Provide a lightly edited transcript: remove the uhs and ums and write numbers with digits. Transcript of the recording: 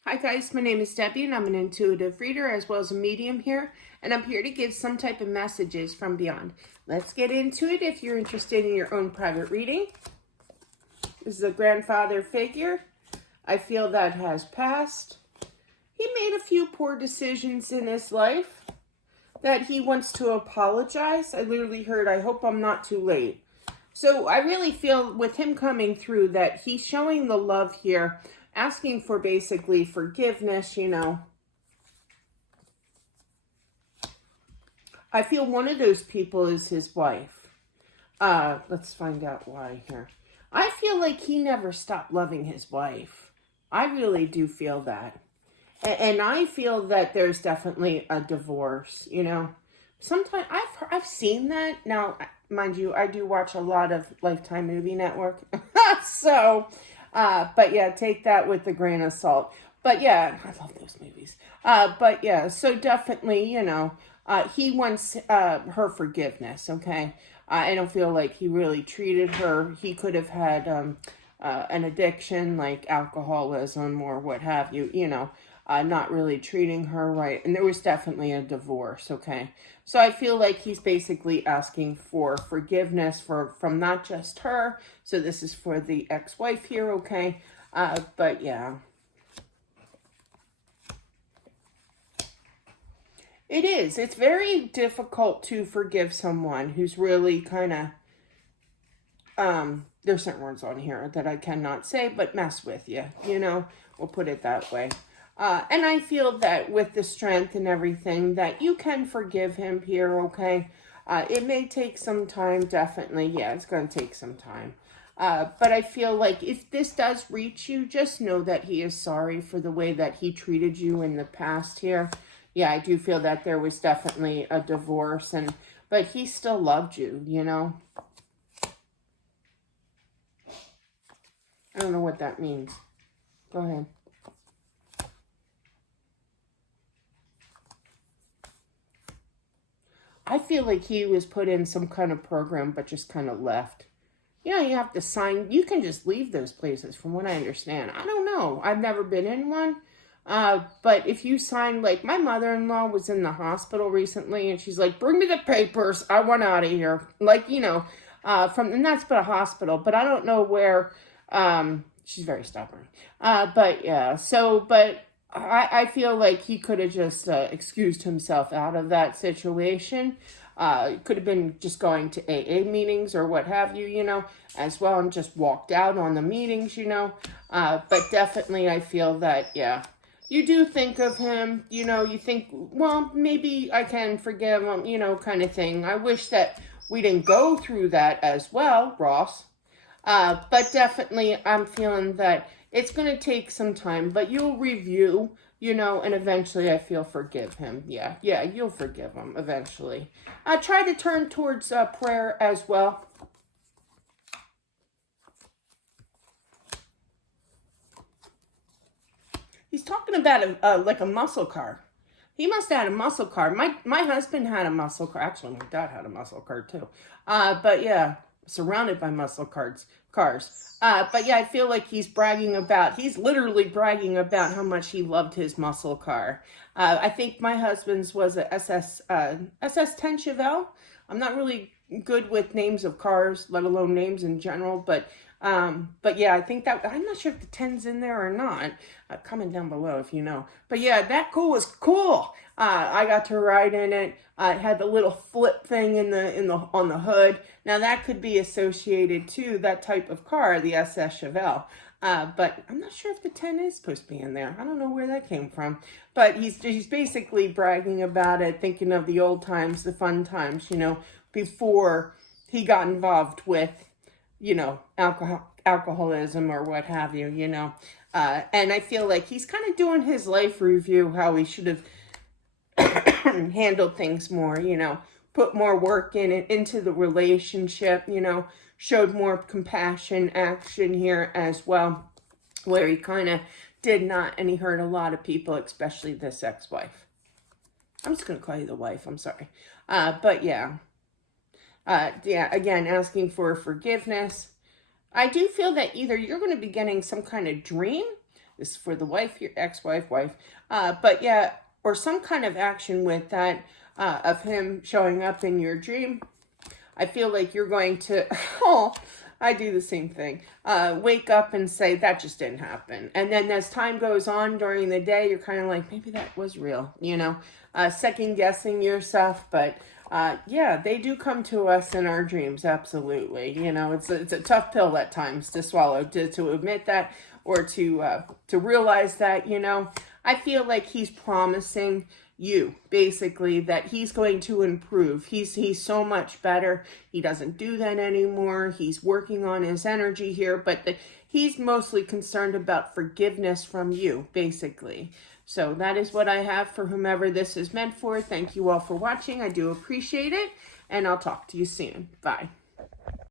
Hi guys, my name is Debbie and I'm an intuitive reader as well as a medium here, and I'm here to give some type of messages from beyond. Let's get into it if you're interested in your own private reading. This is a grandfather figure. I feel that has passed. He made a few poor decisions in his life that he wants to apologize. I literally heard, I hope I'm not too late. So I really feel with him coming through that he's showing the love here, asking for basically forgiveness, I feel one of those people is his wife. Let's find out why here. I feel like he never stopped loving his wife. I really do feel that. And I feel that there's definitely a divorce, Sometimes I've seen that. Now, mind you, I do watch a lot of Lifetime Movie Network. So, but yeah, take that with a grain of salt. But yeah, I love those movies. But yeah, so definitely, he wants her forgiveness, okay? I don't feel like he really treated her. He could have had an addiction like alcoholism or what have you, not really treating her right. And there was definitely a divorce, okay? So I feel like he's basically asking for forgiveness from not just her. So this is for the ex-wife here, okay? But yeah. It is. It's very difficult to forgive someone who's really kind of, there's certain words on here that I cannot say, but mess with you, we'll put it that way. And I feel that with the strength and everything that you can forgive him here, okay? It may take some time, definitely. Yeah, it's going to take some time. But I feel like if this does reach you, just know that he is sorry for the way that he treated you in the past here. Yeah, I do feel that there was definitely a divorce, but he still loved you, I don't know what that means. Go ahead. I feel like he was put in some kind of program, but just kind of left. You have to sign. You can just leave those places, from what I understand. I don't know. I've never been in one. But if you sign, like my mother-in-law was in the hospital recently, and she's like, "Bring me the papers. I want out of here." Like, and that's but a hospital. But I don't know where. She's very stubborn. But yeah. But I feel like he could have just excused himself out of that situation. Could have been just going to AA meetings or what have you, as well, and just walked out on the meetings, But definitely I feel that, yeah, you do think of him, you think, well, maybe I can forgive him, kind of thing. I wish that we didn't go through that as well, Ross. But definitely I'm feeling that it's going to take some time, but you'll review, and eventually I feel forgive him. Yeah, you'll forgive him eventually. Try to turn towards prayer as well. He's talking about like a muscle car. He must have had a muscle car. My husband had a muscle car. Actually, my dad had a muscle car too. But yeah, surrounded by muscle cars. But yeah, I feel like he's literally bragging about how much he loved his muscle car. I think my husband's was a SS10 Chevelle. I'm not really good with names of cars, let alone names in general, but yeah, I think that, I'm not sure if the 10's in there or not. Comment down below if you know. But yeah, that was cool. I got to ride in it. It had the little flip thing on the hood. Now that could be associated to that type of car, the SS Chevelle. But I'm not sure if the 10 is supposed to be in there. I don't know where that came from. But he's basically bragging about it, thinking of the old times, the fun times, before he got involved with, alcoholism or what have you, and I feel like he's kind of doing his life review, how he should have handled things more, put more work into the relationship, showed more compassion, action here as well, where he kind of did not, and he hurt a lot of people, especially this ex-wife. I'm just going to call you the wife, I'm sorry. But yeah. Again, asking for forgiveness. I do feel that either you're going to be getting some kind of dream This is for the wife, your ex-wife, wife. But yeah, or some kind of action with that of him showing up in your dream. I feel like you're going to, oh, I do the same thing. Wake up and say, that just didn't happen. And then as time goes on during the day, you're kind of like, maybe that was real, you know, second guessing yourself. But yeah, they do come to us in our dreams. Absolutely. You know, it's a tough pill at times to swallow, to admit that, or to realize that, you know. I feel like he's promising you basically that he's going to improve. He's so much better. He doesn't do that anymore. He's working on his energy here, but he's mostly concerned about forgiveness from you, basically. So that is what I have for whomever this is meant for. Thank you all for watching. I do appreciate it, and I'll talk to you soon. Bye.